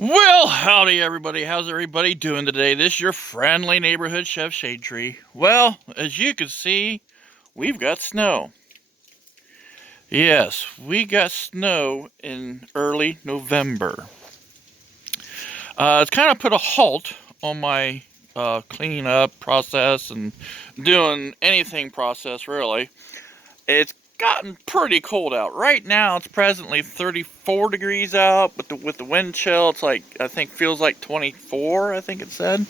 Well, howdy everybody. How's everybody doing today? This is your friendly neighborhood chef Shade Tree. Well, as you can see, we've got snow. Yes, we got snow in early November. It's kind of put a halt on my cleaning up process and doing anything process really. It's gotten pretty cold out. Right now it's presently 34 degrees out, but with the wind chill, it's like, I think feels like 24, I think it said.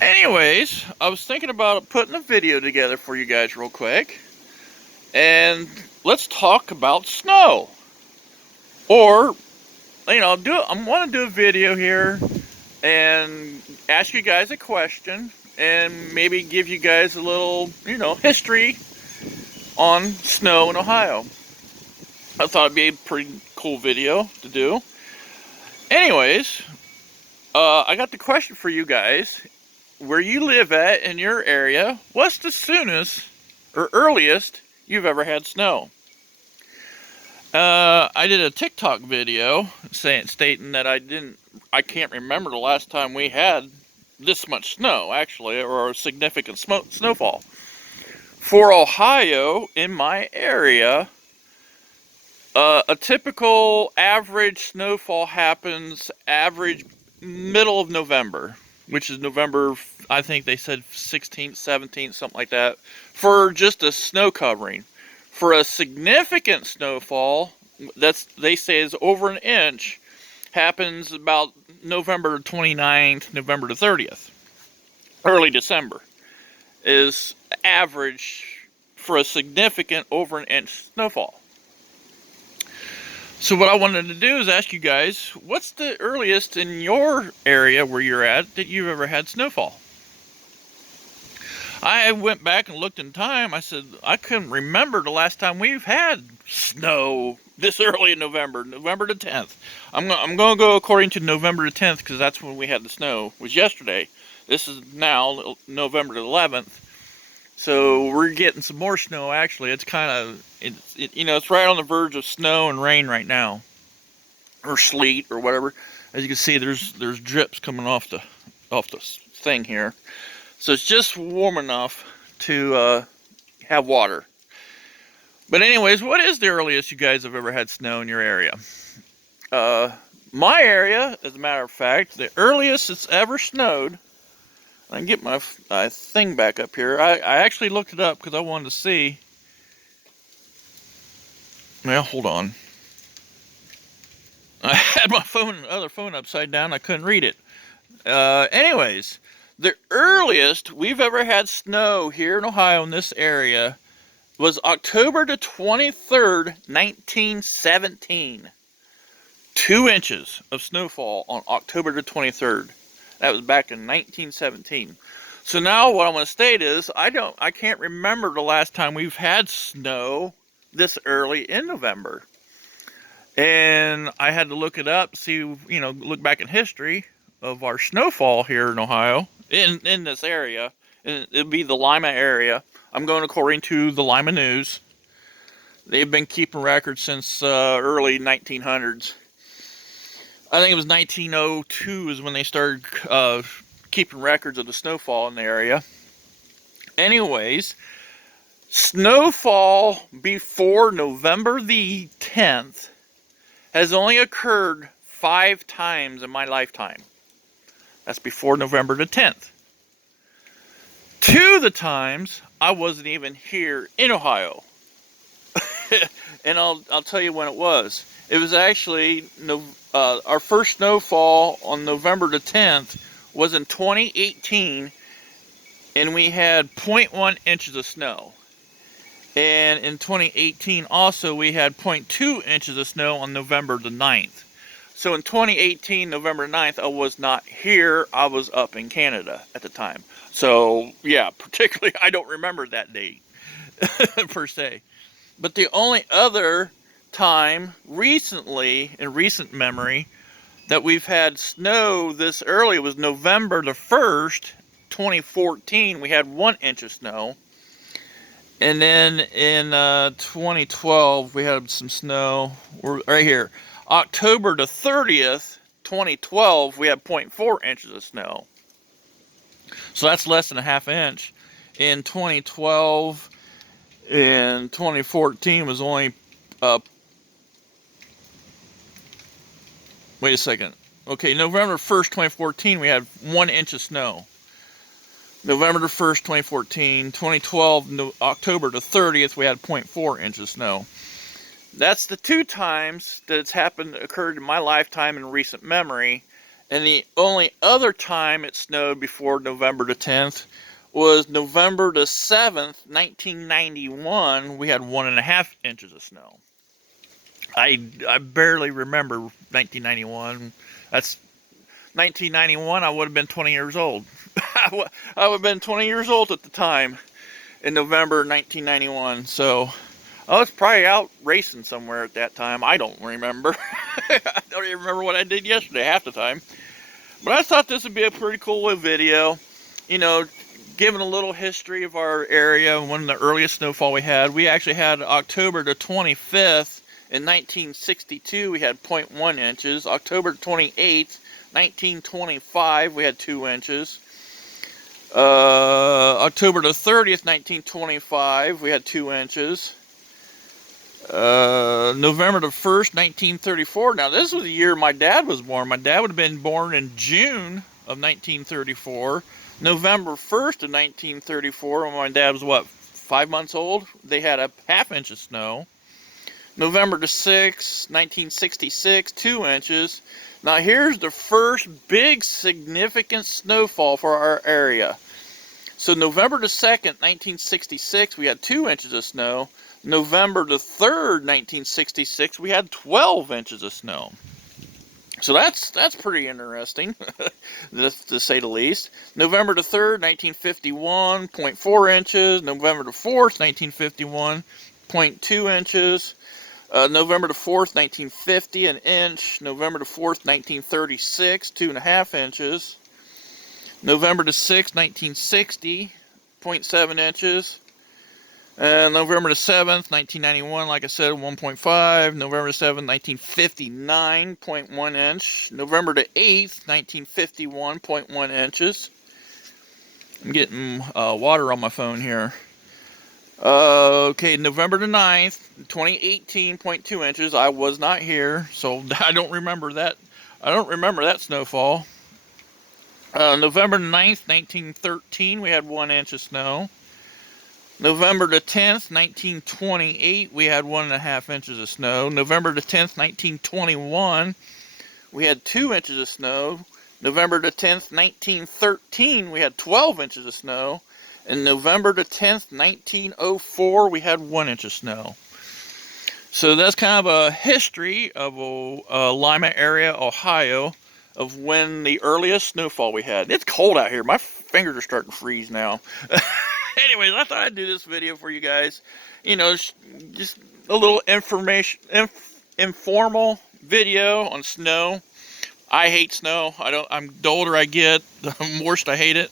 Anyways, I was thinking about putting a video together for you guys real quick. And let's talk about snow. Or, I want to do a video here and ask you guys a question and maybe give you guys a little, history on snow in Ohio. I thought it'd be a pretty cool video to do. Anyways, I got the question for you guys. Where you live at in your area, what's the soonest or earliest you've ever had snow? I did a TikTok video stating that I can't remember the last time we had this much snow, actually, or a significant snowfall. For Ohio, in my area, a typical average snowfall happens average middle of November, which is November, I think they said 16th, 17th, something like that, for just a snow covering. For a significant snowfall, they say is over an inch, happens about November 29th, November the 30th. Early December is average for a significant over an inch snowfall. So what I wanted to do is ask you guys, what's the earliest in your area where you're at that you've ever had snowfall? I went back and looked in time. I said, I couldn't remember the last time we've had snow this early in November, November the 10th. I'm going to go according to November the 10th because that's when we had the snow. It was yesterday. This is now November the 11th. So we're getting some more snow. Actually, it's kind of it's right on the verge of snow and rain right now, or sleet or whatever. As you can see, there's drips coming off the thing here. So it's just warm enough to have water. But anyways, what is the earliest you guys have ever had snow in your area? My area, as a matter of fact, the earliest it's ever snowed. I can get my thing back up here. I actually looked it up because I wanted to see. Well, hold on. I had my other phone upside down. I couldn't read it. Anyways, the earliest we've ever had snow here in Ohio in this area was October the 23rd, 1917. 2 inches of snowfall on October the 23rd. That was back in 1917. So now what I'm going to state is I can't remember the last time we've had snow this early in November. And I had to look it up, see, look back in history of our snowfall here in Ohio, in this area. And it'd be the Lima area. I'm going according to the Lima News. They've been keeping records since early 1900s. I think it was 1902 is when they started keeping records of the snowfall in the area. Anyways, snowfall before November the 10th has only occurred 5 times in my lifetime. That's before November the 10th. 2 of the times I wasn't even here in Ohio. And I'll tell you when it was. It was actually our first snowfall on November the 10th was in 2018, and we had 0.1 inches of snow. And in 2018 also we had 0.2 inches of snow on November the 9th. So in 2018, November 9th, I was not here. I was up in Canada at the time. So yeah, particularly I don't remember that date per se. But the only other time recently, in recent memory, that we've had snow this early was November the 1st, 2014. We had 1 inch of snow. And then in 2012, we had some snow right here. October the 30th, 2012, we had 0.4 inches of snow. So that's less than a half inch. In 2012, in 2014 was only, wait a second. Okay, November 1st, 2014, we had 1 inch of snow. November the 1st, 2014, 2012, October the 30th, we had 0.4 inches of snow. That's the 2 times that it's occurred in my lifetime in recent memory. And the only other time it snowed before November the 10th was November the 7th, 1991. We had 1.5 inches of snow. I barely remember 1991. That's 1991. I would have been 20 years old. I would have been 20 years old at the time in November 1991. So I was probably out racing somewhere at that time. I don't remember. I don't even remember what I did yesterday half the time. But I thought this would be a pretty cool video. You know, giving a little history of our area, one of the earliest snowfall we had. We actually had October the 25th in 1962, we had 0.1 inches. October 28th, 1925, we had 2 inches. October the 30th, 1925, we had 2 inches. November the 1st, 1934. Now, this was the year my dad was born. My dad would have been born in June of 1934. November 1st of 1934, when my dad was, what, 5 months old, they had a ½ inch of snow. November the 6th, 1966, 2 inches. Now, here's the first big significant snowfall for our area. So, November the 2nd, 1966, we had 2 inches of snow. November the 3rd, 1966, we had 12 inches of snow. So that's pretty interesting, to say the least. November the 3rd, 1951, 0.4 inches. November the 4th, 1951, 0.2 inches. November the 4th, 1950, an inch. November the 4th, 1936, 2.5 inches. November the 6th, 1960, 0.7 inches. November the 7th, 1991, like I said, 1.5. November the 7th, 1959, 0.1 inch. November the 8th, 1951, 0.1 inches. I'm getting water on my phone here. Okay, November the 9th, 2018, 0.2 inches. I was not here, so I don't remember that. I don't remember that snowfall. November the 9th, 1913, we had 1 inch of snow. November the 10th, 1928, we had 1.5 inches of snow. November the 10th, 1921, we had 2 inches of snow. November the 10th, 1913, we had 12 inches of snow. And November the 10th, 1904, we had 1 inch of snow. So that's kind of a history of Lima area, Ohio, of when the earliest snowfall we had. It's cold out here. My fingers are starting to freeze now. Anyways, I thought I'd do this video for you guys. You know, just a little informal video on snow. I hate snow. The older I get, the worse I hate it.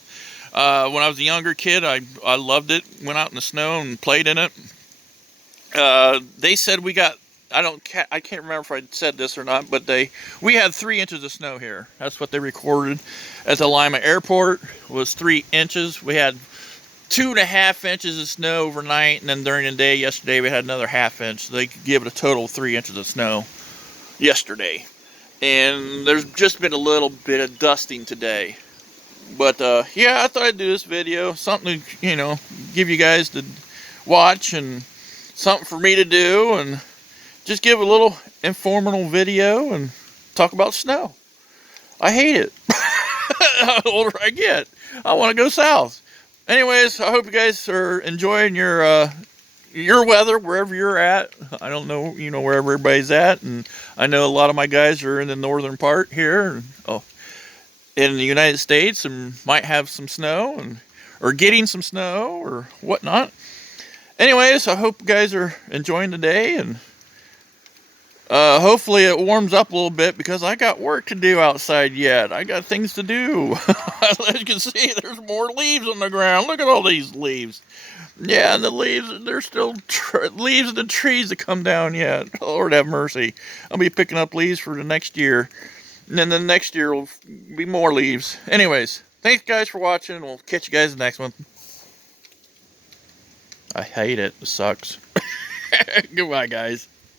When I was a younger kid, I loved it. Went out in the snow and played in it. They said we got, I can't remember if I said this or not, but we had 3 inches of snow here. That's what they recorded at the Lima airport, was 3 inches. We had 2.5 inches of snow overnight, and then during the day yesterday we had another ½ inch. So they could give it a total of 3 inches of snow yesterday. And there's just been a little bit of dusting today. But yeah, I thought I'd do this video, something to, you know, give you guys to watch and something for me to do, and just give a little informational video and talk about snow. I hate it. The older I get, I want to go south. Anyways, I hope you guys are enjoying your weather wherever you're at. I don't know, you know, wherever everybody's at, and I know a lot of my guys are in the northern part here, in the United States, and might have some snow, or getting some snow or whatnot. Anyways, I hope you guys are enjoying the day, and hopefully it warms up a little bit, because I got work to do outside yet. I got things to do. As you can see, there's more leaves on the ground. Look at all these leaves. Yeah, and the leaves, there's still leaves of the trees to come down yet. Lord have mercy. I'll be picking up leaves for the next year. And then the next year will be more leaves. Anyways, thanks guys for watching. We'll catch you guys in the next one. I hate it. It sucks. Goodbye, guys.